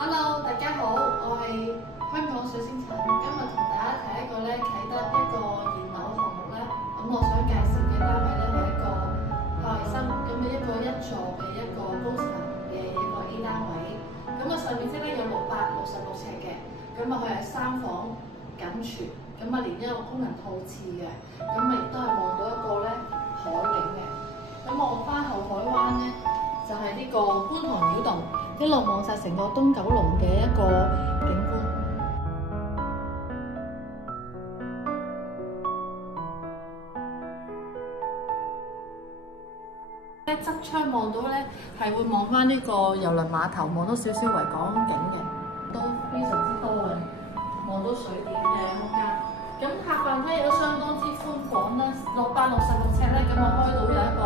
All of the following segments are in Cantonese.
Hello， 大家好，我係香港水星塵，今日同大家睇一個啟德一個現樓項目啦。我想介紹嘅單位係一個校衞室，一個一座嘅一個高層嘅一個 A 單位。上面積有666尺嘅，佢係3房緊廚，連一個功能套廁嘅，亦都係望到一個海景嘅。望翻後海灣就係呢個觀塘繞道，一路望晒成個東九龍嘅一個景觀。側窗望到係會望翻呢個郵輪碼頭，望到少少維港景嘅，都非常之多嘅，望到水點嘅空間。客飯廳亦都相當之寬廣啦，666尺我開到有一個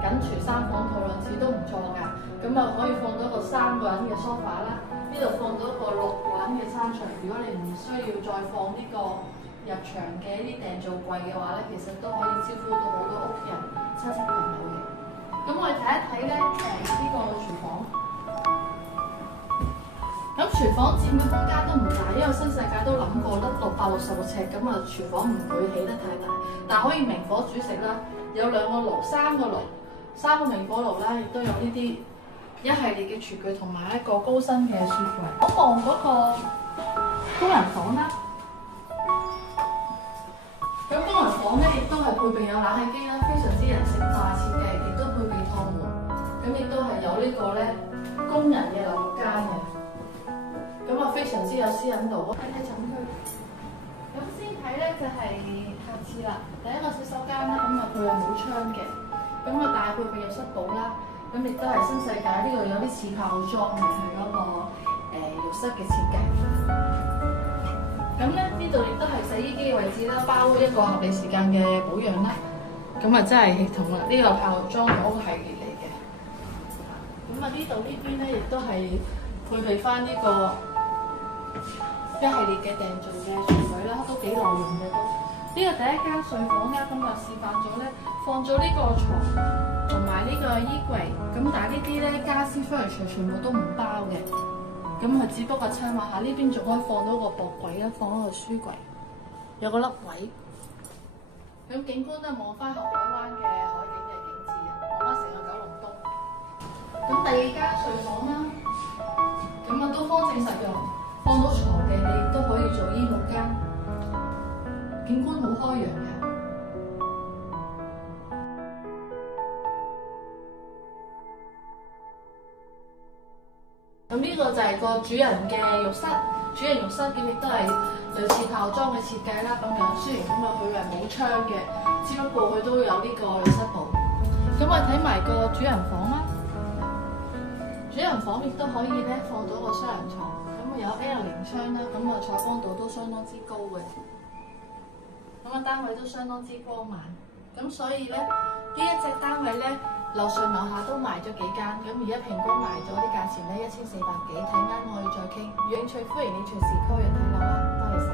緊廚3房套兩廁都唔錯㗎。可以放到一個3個人嘅梳化啦，呢度放到一個6個人嘅餐桌。如果你唔需要再放呢個入場嘅啲訂做櫃嘅話其實都可以招呼到好多屋企人、親戚朋友嘅。我哋睇一睇呢個廚房。廚房佔嘅空間都唔大，因為新世界都諗過得666尺，廚房唔會起得太大，但可以明火煮食啦。有2個爐、3個明火爐啦，亦都有呢啲一系列嘅廚具同埋一個高身嘅雪櫃。我望嗰個工人房啦，工人房亦都係配備有冷氣機啦，非常之人性化設計，亦都配備趟門，亦都係有呢個工人嘅淋浴間嘅。非常之有私隱度。睇睇寢區。先睇就係客廁啦。第一個洗手間啦，佢係冇窗嘅。大配備浴室寶啦。亦都係新世界呢度有啲似炮裝嘅，係嗰個浴室嘅設計。呢度亦都係洗衣機嘅位置啦，包一個合理時間嘅保養啦。真係系統啦，呢個炮裝屋系列嚟嘅。呢度呢邊亦都係配備翻呢個一系列嘅訂做嘅廚具啦，都幾耐用嘅都。呢個第一間睡房啦，示範咗放咗呢個床同埋呢個衣櫃，但係呢啲家私 furniture 全部都唔包嘅，只不過參考下。呢邊仲可以放到個駁櫃啦，放一個書櫃，有個凹位。景觀望翻後海灣嘅海景嘅景緻啊，望翻成個九龍東。第二間睡房啦，都方正實用。放到床嘅，你亦都可以做衣帽間，景觀好開揚嘅。呢個就係個主人嘅浴室，主人浴室亦都係類似套裝嘅設計啦。雖然佢係冇窗嘅，只不過佢都有呢個浴室寶。我哋睇埋個主人房啦，主人房亦都可以放到個雙人床。有 L0 窗啦，採光度都相當之高嘅，單位都相當之光猛，所以呢一隻單位樓上樓下都賣咗幾間，而家平均賣咗啲價錢1400幾，睇啱我可以再傾。有興趣歡迎你隨時 call 人睇樓啦，多謝晒。